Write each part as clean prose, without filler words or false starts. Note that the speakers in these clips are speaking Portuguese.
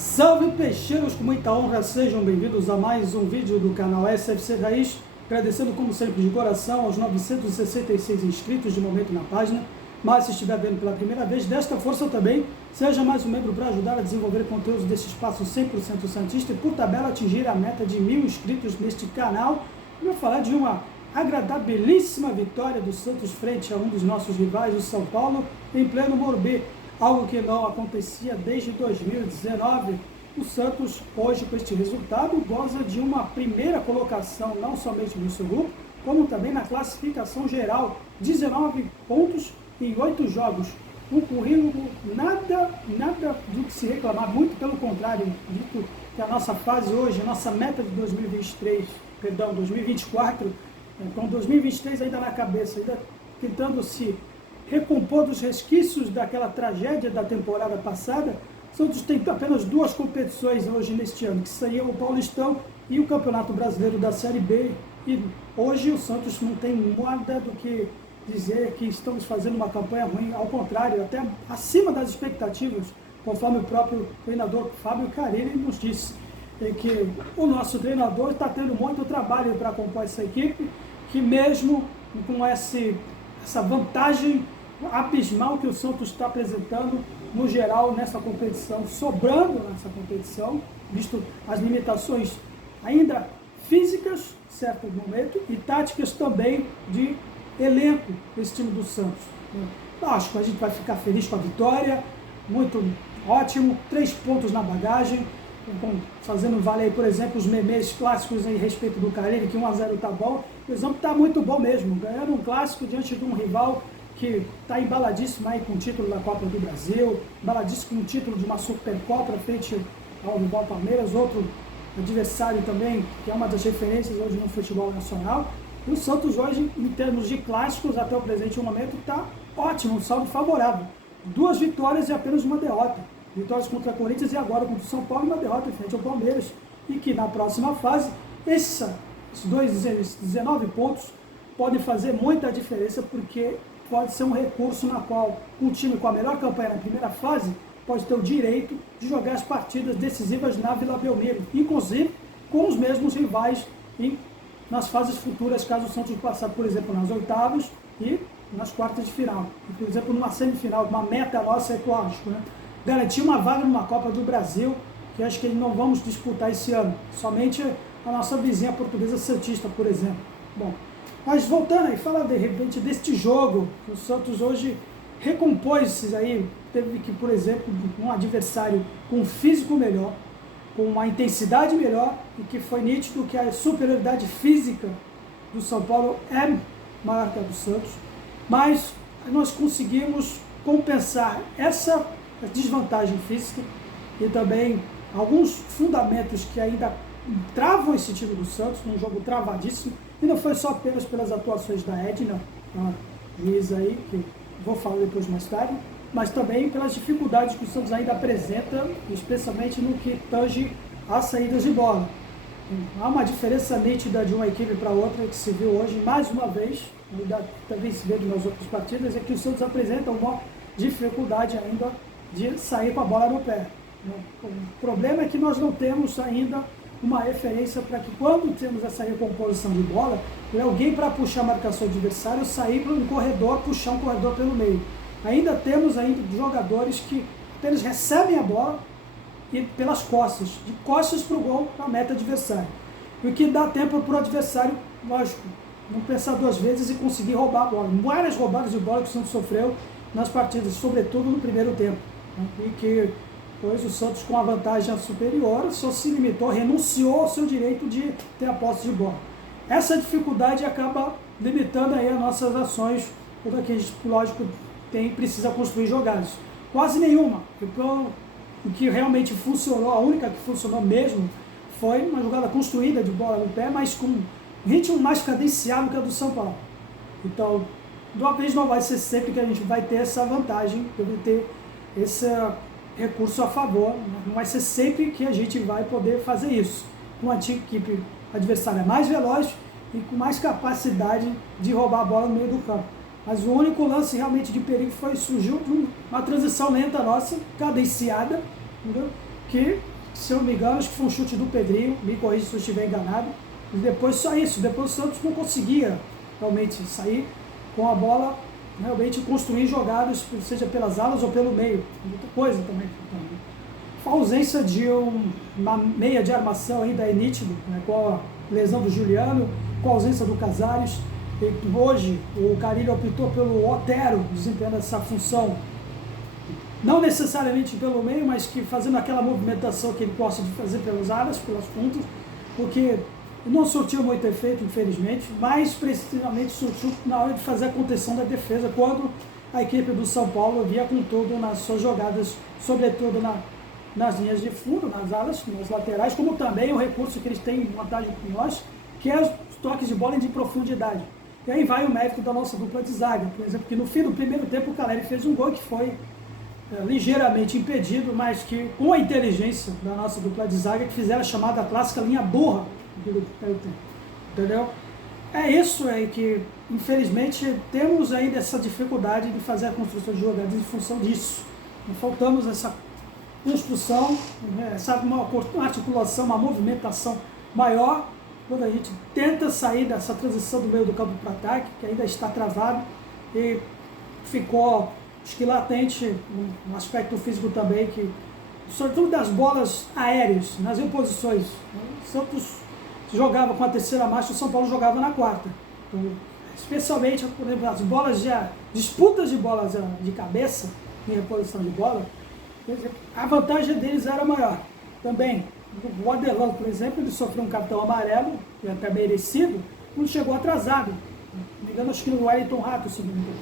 Salve peixeiros, com muita honra, sejam bem-vindos a mais um vídeo do canal SFC Raiz, agradecendo como sempre de coração aos 966 inscritos de momento na página, mas se estiver vendo pela primeira vez, desta força também, seja mais um membro para ajudar a desenvolver conteúdos desse espaço 100% santista e por tabela atingir a meta de 1000 inscritos neste canal. Eu vou falar de uma agradabilíssima vitória do Santos frente a um dos nossos rivais, o São Paulo, em pleno Morumbi. Algo que não acontecia desde 2019. O Santos, hoje, com este resultado, goza de uma primeira colocação, não somente no seu grupo, como também na classificação geral. 19 pontos em 8 jogos. Um currículo nada do que se reclamar, muito pelo contrário, dito que a nossa fase hoje, a nossa meta de 2024, com 2023 ainda na cabeça, ainda tentando se recompor dos resquícios daquela tragédia da temporada passada. O Santos tem apenas 2 competições hoje neste ano, que seriam o Paulistão e o Campeonato Brasileiro da Série B. E hoje o Santos não tem nada do que dizer que estamos fazendo uma campanha ruim, ao contrário, até acima das expectativas, conforme o próprio treinador Fábio Carilli nos disse, que o nosso treinador está tendo muito trabalho para compor essa equipe, que mesmo com essa vantagem abismal que o Santos está apresentando no geral nessa competição, sobrando nessa competição, visto as limitações ainda físicas, certo momento, e táticas também de elenco desse time do Santos. Acho que a gente vai ficar feliz com a vitória, muito ótimo, 3 pontos na bagagem, fazendo valer, por exemplo, os memes clássicos em respeito do Carille, que 1-0 tá bom. O exemplo está muito bom mesmo, ganhando um clássico diante de um rival que está embaladíssimo aí com o título da Copa do Brasil, embaladíssimo com o título de uma Supercopa frente ao rival Palmeiras, outro adversário também, que é uma das referências hoje no futebol nacional. E o Santos hoje, em termos de clássicos, até o presente momento, está ótimo, um saldo favorável. 2 vitórias e apenas uma derrota. Vitórias contra a Corinthians e agora contra o São Paulo, uma derrota frente ao Palmeiras. E que na próxima fase, esses 19 pontos podem fazer muita diferença, porque pode ser um recurso na qual um time com a melhor campanha na primeira fase pode ter o direito de jogar as partidas decisivas na Vila Belmiro, inclusive com os mesmos rivais nas fases futuras, caso o Santos passar, por exemplo, nas oitavas e nas quartas de final. E, por exemplo, numa semifinal, uma meta nossa é, lógico, né? Garantir uma vaga numa Copa do Brasil, que acho que não vamos disputar esse ano, somente a nossa vizinha portuguesa santista, por exemplo. Bom, mas voltando aí, fala de repente deste jogo, o Santos hoje recompôs aí, teve que, por exemplo, um adversário com um físico melhor, com uma intensidade melhor, e que foi nítido que a superioridade física do São Paulo é maior que a do Santos, mas nós conseguimos compensar essa desvantagem física e também alguns fundamentos que ainda travam esse time do Santos, num jogo travadíssimo, e não foi só apenas pelas atuações da Edna, a juíza aí, que vou falar depois mais tarde, mas também pelas dificuldades que o Santos ainda apresenta, especialmente no que tange às saídas de bola. Há uma diferença nítida de uma equipe para outra que se viu hoje, mais uma vez, ainda também se vê nas outras partidas, é que o Santos apresenta uma dificuldade ainda de sair com a bola no pé. O problema é que nós não temos ainda uma referência para que, quando temos essa recomposição de bola, alguém para puxar a marcação do adversário, sair para um corredor, puxar um corredor pelo meio. Ainda temos jogadores que apenas recebem a bola e pelas costas, de costas para o gol, na meta adversária. O que dá tempo para o adversário, lógico, não pensar 2 vezes e conseguir roubar a bola. Várias roubadas de bola que o Santos sofreu nas partidas, sobretudo no primeiro tempo. E que pois o Santos, com a vantagem superior, só se limitou, renunciou ao seu direito de ter a posse de bola. Essa dificuldade acaba limitando aí as nossas ações, toda que a gente, lógico, precisa construir jogadas. Quase nenhuma. O que realmente funcionou, a única que funcionou mesmo, foi uma jogada construída de bola no pé, mas com ritmo mais cadenciado que a do São Paulo. Então, de uma vez não vai ser sempre que a gente vai ter essa vantagem, de ter esse recurso a favor, não vai ser sempre que a gente vai poder fazer isso. Uma equipe adversária mais veloz e com mais capacidade de roubar a bola no meio do campo. Mas o único lance realmente de perigo surgiu de uma transição lenta nossa, cadenciada, entendeu? que, se eu não me engano, acho que foi um chute do Pedrinho, me corrija se eu estiver enganado, e depois só isso, depois o Santos não conseguia realmente sair com a bola, realmente construir jogadas, seja pelas alas ou pelo meio, muita coisa também. A ausência de uma meia de armação ainda é nítido, né, com a lesão do Juliano, com a ausência do Casares. E hoje o Carille optou pelo Otero desempenhando essa função, não necessariamente pelo meio, mas que fazendo aquela movimentação que ele gosta de fazer pelas alas, pelas pontas, porque não surtiu muito efeito, infelizmente, mas precisamente surtiu na hora de fazer a contenção da defesa, quando a equipe do São Paulo via com tudo nas suas jogadas, sobretudo nas linhas de fundo, nas alas, nas laterais, como também o recurso que eles têm vantagem com nós, que é os toques de bola de profundidade. E aí vai o mérito da nossa dupla de zaga, por exemplo, que no fim do primeiro tempo o Caleri fez um gol que foi ligeiramente impedido, mas que com a inteligência da nossa dupla de zaga, que fizeram a chamada clássica linha burra do primeiro tempo, entendeu? É isso aí que, infelizmente, temos ainda essa dificuldade de fazer a construção de jogadas em função disso. Faltamos essa construção, uma articulação, uma movimentação maior, quando a gente tenta sair dessa transição do meio do campo para o ataque, que ainda está travado, e ficou, acho que latente, um aspecto físico também, que, sobretudo das bolas aéreas, nas imposições. O Santos jogava com a terceira marcha, o São Paulo jogava na quarta. Então, especialmente, por exemplo, as bolas disputas de bolas de cabeça, em reposição de bola, a vantagem deles era maior. Também, o Adelão, por exemplo, ele sofreu um cartão amarelo, que é até merecido, quando chegou atrasado. Não me engano, acho que no Wellington Rato, se não me engano.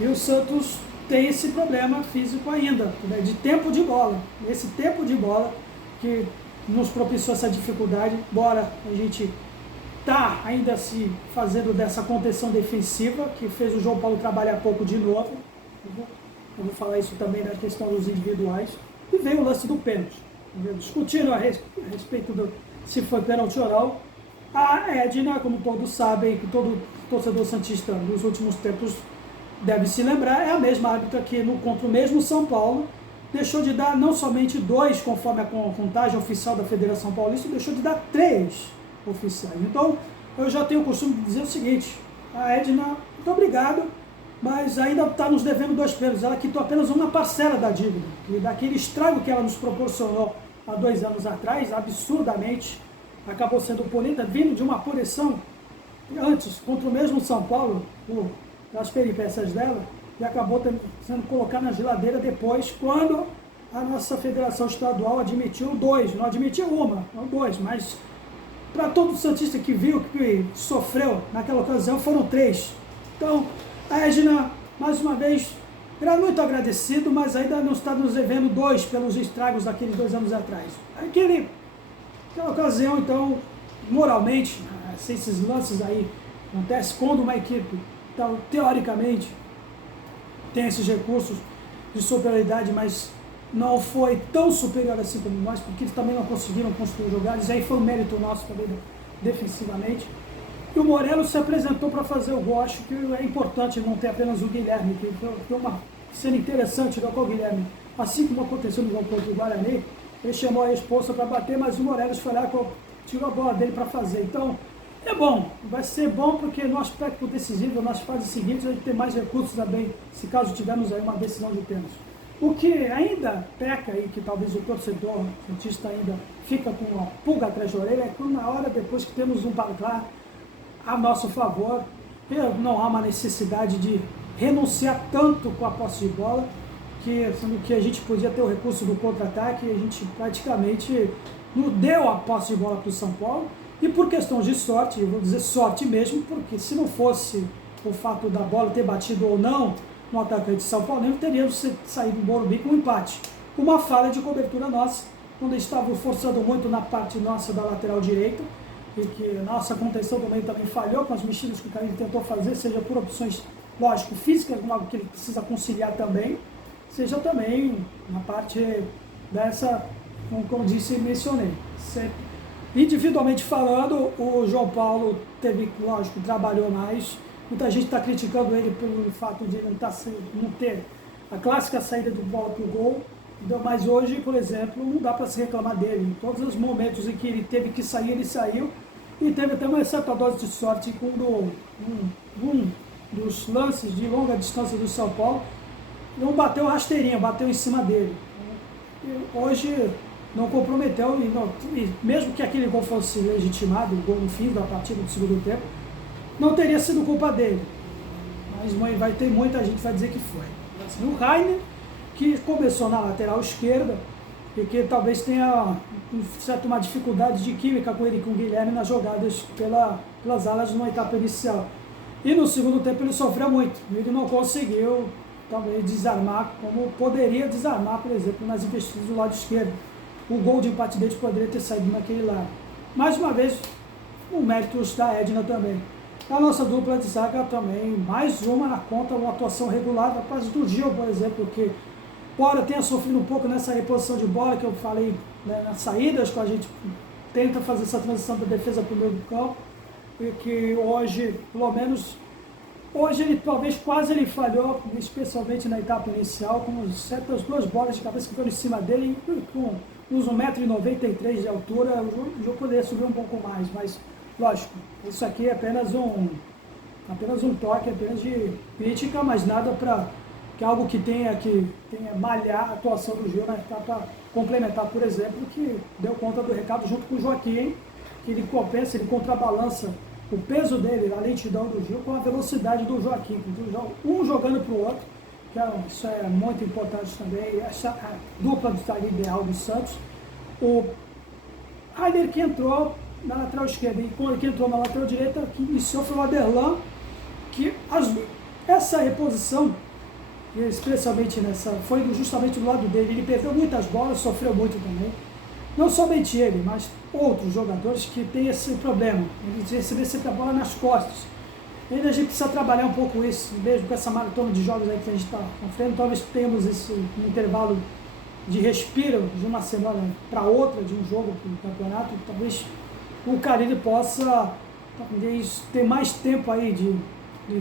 E o Santos tem esse problema físico ainda, né, de tempo de bola. Esse tempo de bola que nos propiciou essa dificuldade, embora a gente está ainda se fazendo dessa contenção defensiva, que fez o João Paulo trabalhar pouco de novo. Eu vou falar isso também na questão dos individuais. E veio o lance do pênalti. Discutindo a respeito do se foi pênalti ou não. A Edna, como todos sabem, que todo torcedor santista nos últimos tempos deve se lembrar, é a mesma árbitra que contra o mesmo São Paulo deixou de dar não somente 2, conforme a contagem oficial da Federação Paulista, deixou de dar 3 oficiais. Então, eu já tenho o costume de dizer o seguinte: a Edna, muito obrigado, mas ainda está nos devendo 2 pênaltis. Ela quitou apenas uma parcela da dívida, e daquele estrago que ela nos proporcionou há 2 anos atrás, absurdamente, acabou sendo punida, vindo de uma punição antes, contra o mesmo São Paulo, nas peripécias dela, e acabou sendo colocada na geladeira depois, quando a nossa federação estadual admitiu 2, não admitiu uma, não 2, mas para todo santista que viu, que sofreu naquela ocasião, foram 3. Então, a Edna, mais uma vez, muito agradecido, mas ainda não está nos devendo 2 pelos estragos daqueles 2 anos atrás. Aquela ocasião, então, moralmente, esses lances aí acontecem quando uma equipe, então, teoricamente, tem esses recursos de superioridade, mas não foi tão superior assim como nós, porque eles também não conseguiram construir jogadas, e aí foi um mérito nosso também defensivamente. E o Morelos se apresentou para fazer o gol. Acho que é importante não ter apenas o Guilherme, que foi uma cena interessante com o Guilherme. Assim como aconteceu no gol contra o Guarani, ele chamou a esposa para bater, mas o Morelos foi lá e tirou a bola dele para fazer. Então, é bom, vai ser bom porque no aspecto decisivo, nas fases seguintes, a gente tem mais recursos também, se caso tivermos aí uma decisão de pênalti. O que ainda peca e que talvez o torcedor, o santista ainda fica com uma pulga atrás da orelha, é que na hora, depois que temos um placar a nosso favor, não há uma necessidade de renunciar tanto com a posse de bola, sendo que a gente podia ter o recurso do contra-ataque, a gente praticamente não deu a posse de bola para o São Paulo. E por questões de sorte, eu vou dizer sorte mesmo, porque se não fosse o fato da bola ter batido ou não no atacante de São Paulo, teríamos saído do Morumbi com um empate. Uma falha de cobertura nossa, quando estava forçando muito na parte nossa da lateral direita, e que nossa contenção também falhou com as mexidas que o Carille tentou fazer, seja por opções, lógico, físicas, algo que ele precisa conciliar também, seja também na parte dessa, como disse e mencionei, sempre. Individualmente falando, o João Paulo lógico, trabalhou mais. Muita gente está criticando ele pelo fato de não ter a clássica saída de bola para o gol. Entendeu? Mas hoje, por exemplo, não dá para se reclamar dele. Em todos os momentos em que ele teve que sair, ele saiu. E teve até uma certa dose de sorte quando um dos lances de longa distância do São Paulo não bateu rasteirinha, bateu em cima dele. E hoje não comprometeu, e mesmo que aquele gol fosse legitimado, o gol no fim da partida do segundo tempo, não teria sido culpa dele. Mas vai ter muita gente que vai dizer que foi. Assim, o Rainer, que começou na lateral esquerda, e que talvez tenha uma dificuldade de química com ele e com o Guilherme nas jogadas pelas alas na etapa inicial. E no segundo tempo ele sofreu muito, ele não conseguiu talvez desarmar como poderia desarmar, por exemplo, nas investidas do lado esquerdo. O gol de empate dele poderia ter saído naquele lado. Mais uma vez, o mérito da Edna também. A nossa dupla de zaga também, mais uma na conta, uma atuação regular, rapaz do Gil, por exemplo, que embora tenha sofrido um pouco nessa reposição de bola que eu falei, né, nas saídas, quando a gente tenta fazer essa transição da defesa para o meio do campo, e que hoje, pelo menos, hoje ele talvez quase ele falhou, especialmente na etapa inicial, com certas duas bolas de cabeça que foram em cima dele, com uns 1,93 m de altura, o jogo poderia subir um pouco mais, mas lógico, isso aqui é apenas um toque, apenas de crítica, mas nada para que algo que tenha malhar a atuação do Gil na etapa complementar, por exemplo, que deu conta do recado junto com o Joaquim, que ele compensa, ele contrabalança o peso dele, a lentidão do Gil, com a velocidade do Joaquim, um jogando para o outro, que isso é muito importante também, essa a dupla de zaga ideal do Santos. O Rainer que entrou na lateral esquerda, e quando ele entrou na lateral direita, que iniciou foi o Aderlan, que essa reposição, especialmente foi justamente do lado dele, ele perdeu muitas bolas, sofreu muito também. Não somente ele, mas outros jogadores que têm esse problema, eles recebem sempre a bola nas costas. Ainda a gente precisa trabalhar um pouco isso, mesmo com essa maratona de jogos aí que a gente está sofrendo, talvez tenhamos esse intervalo de respiro de uma semana para outra, de um jogo para o campeonato, talvez o Carille possa talvez ter mais tempo aí de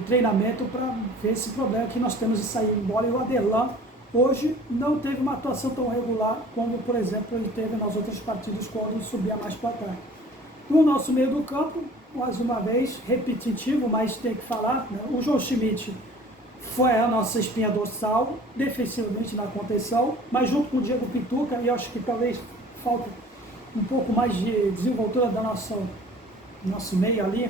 treinamento para ver esse problema que nós temos de sair embora. E o Aderlan hoje não teve uma atuação tão regular como, por exemplo, ele teve nas outras partidas quando subia mais para cá. No nosso meio do campo, mais uma vez, repetitivo, mas tem que falar, né? O João Schmidt foi a nossa espinha dorsal, defensivamente na contenção, mas junto com o Diego Pituca, e acho que talvez falta um pouco mais de desenvoltura da nosso meio ali,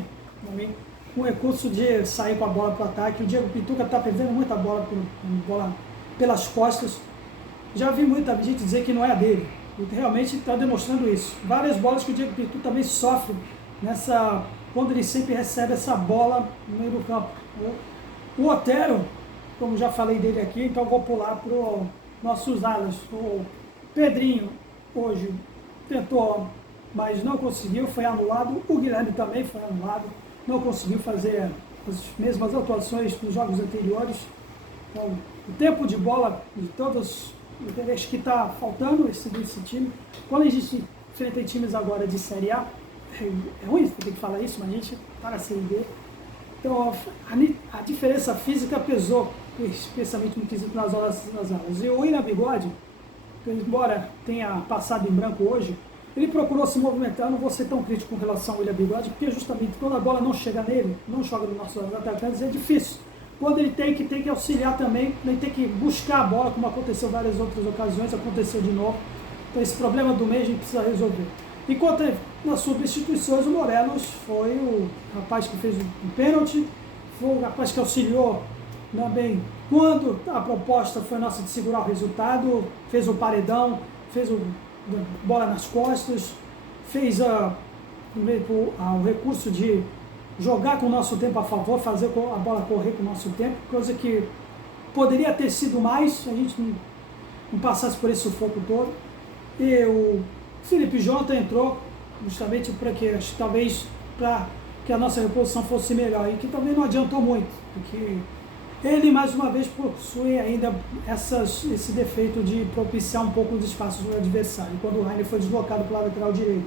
com o recurso de sair com a bola para o ataque. O Diego Pituca está perdendo muita bola pelas costas. Já vi muita gente dizer que não é a dele. Ele realmente está demonstrando isso. Várias bolas que o Diego Pituca também sofre quando ele sempre recebe essa bola no meio do campo. O Otero, como já falei dele aqui, então vou pular para os nossos alas. O Pedrinho hoje tentou, mas não conseguiu, foi anulado. O Guilherme também foi anulado, não conseguiu fazer as mesmas atuações nos jogos anteriores. Então, o tempo de bola de todos, acho que está faltando esse time. Quando a gente enfrenta times agora de Série A, é ruim ter que falar isso, mas a gente está na Série B. Então, a diferença física pesou, especialmente no quesito nas alas. E o William Bigode, embora tenha passado em branco hoje, ele procurou se movimentar. Eu não vou ser tão crítico com relação ao William Bigode, porque justamente quando a bola não chega nele, não joga nos nossos atacantes, é difícil. Quando ele tem que auxiliar também, ele tem que buscar a bola, como aconteceu em várias outras ocasiões, aconteceu de novo. Então esse problema do meio a gente precisa resolver. Enquanto nas substituições, o Morelos foi o rapaz que fez o pênalti, foi o rapaz que auxiliou também quando a proposta foi nossa de segurar o resultado, fez o paredão, fez bola nas costas, fez o recurso de jogar com o nosso tempo a favor, fazer a bola correr com o nosso tempo, coisa que poderia ter sido mais se a gente não passasse por esse sufoco todo. E o Felipe Jonathan entrou justamente para que a nossa reposição fosse melhor, e que também não adiantou muito, porque ele mais uma vez possui ainda esse defeito de propiciar um pouco os espaços do adversário, quando o Rainer foi deslocado para o lateral direito.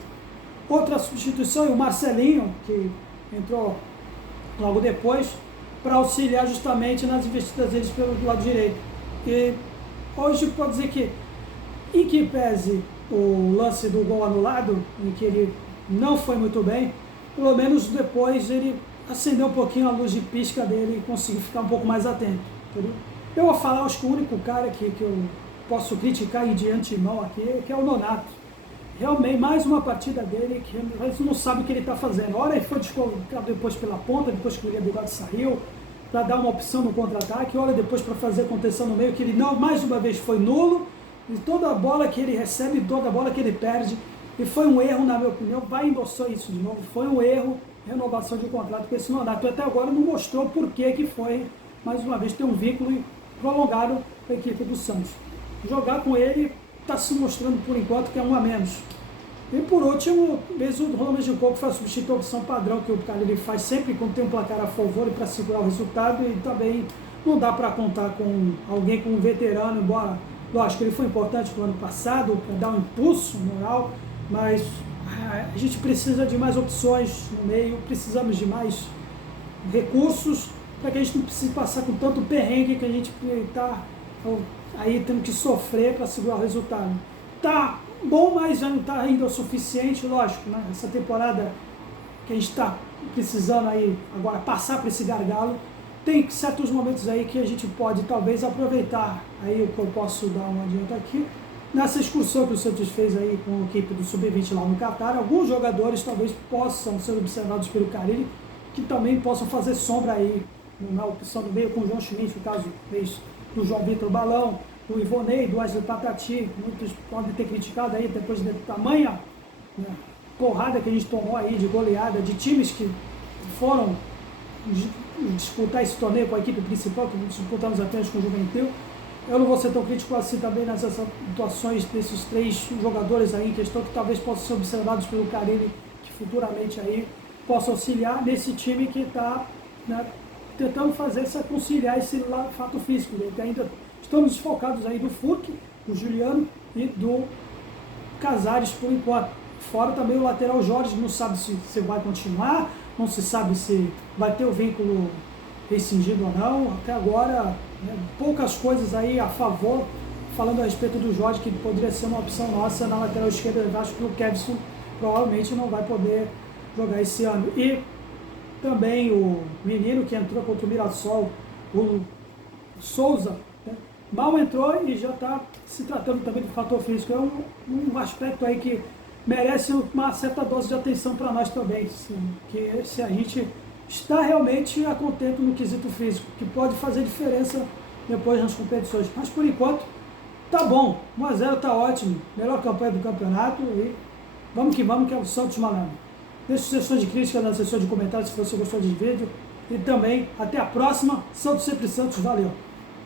Outra substituição, o Marcelinho, que entrou logo depois para auxiliar justamente nas investidas deles pelo lado direito. E hoje pode dizer que Em que pese o lance do gol anulado, em que ele não foi muito bem, pelo menos depois ele acendeu um pouquinho a luz de pisca dele e conseguiu ficar um pouco mais atento. Entendeu? Eu vou falar, acho que o único cara que eu posso criticar de antemão aqui, que é o Nonato. Realmente, mais uma partida dele que a gente não sabe o que ele está fazendo. A hora ele foi descolocado depois pela ponta, depois que o William Bigode saiu, para dar uma opção no contra-ataque, hora depois para fazer contenção no meio, que ele não, mais uma vez foi nulo, e toda a bola que ele recebe, toda a bola que ele perde, e foi um erro, na minha opinião, vai endossar isso de novo, foi um erro, renovação de contrato com esse Nonato, até agora não mostrou por que foi, mais uma vez, ter um vínculo prolongado com a equipe do Santos. Jogar com ele está se mostrando, por enquanto, que é um a menos. E por último, mesmo o Ronald de Coco faz substituir a opção padrão que o cara ele faz sempre quando tem um placar a favor para segurar o resultado, e também não dá para contar com alguém com um veterano, embora, lógico, ele foi importante no ano passado para dar um impulso moral, mas a gente precisa de mais opções no meio, precisamos de mais recursos para que a gente não precise passar com tanto perrengue que a gente está aí tendo que sofrer para segurar o resultado. Tá bom, mas já não está ainda o suficiente, lógico, né? Essa temporada que a gente está precisando aí agora passar por esse gargalo, tem certos momentos aí que a gente pode talvez aproveitar, aí o que eu posso dar um adianto aqui, nessa excursão que o Santos fez aí com a equipe do Sub-20 lá no Catar, alguns jogadores talvez possam ser observados pelo Carille, que também possam fazer sombra aí na opção do meio com o João Schmidt, no caso do João Vitor Balão, do Ivonei, do Wesley Patati. Muitos podem ter criticado aí depois da tamanha, né, porrada que a gente tomou aí de goleada de times que foram disputar esse torneio com a equipe principal, que disputamos apenas com o Juventude. Eu não vou ser tão crítico assim também nessas situações desses três jogadores aí em questão, que talvez possam ser observados pelo Carille, que futuramente aí possa auxiliar nesse time que está, né, tentando conciliar esse fato físico, né, que ainda estamos desfocados aí do Furk, do Juliano e do Casares por enquanto. Fora também o lateral Jorge, não sabe se vai continuar, não se sabe se vai ter o vínculo rescindido ou não. Até agora, né, poucas coisas aí a favor, falando a respeito do Jorge, que poderia ser uma opção nossa na lateral esquerda. Eu acho que o Kevson provavelmente não vai poder jogar esse ano. E também o menino que entrou contra o Mirassol, o Souza, né, mal entrou e já está se tratando também do fator físico. É um aspecto aí que merece uma certa dose de atenção para nós também, sim, que se a gente está realmente a contento no quesito físico, que pode fazer diferença depois nas competições. Mas por enquanto, tá bom, 1-0 tá ótimo, melhor campanha do campeonato, e vamos, que é o Santos malandro. Deixe sessões de crítica na seção de comentários se você gostou desse vídeo, e também até a próxima. Santos sempre Santos, valeu!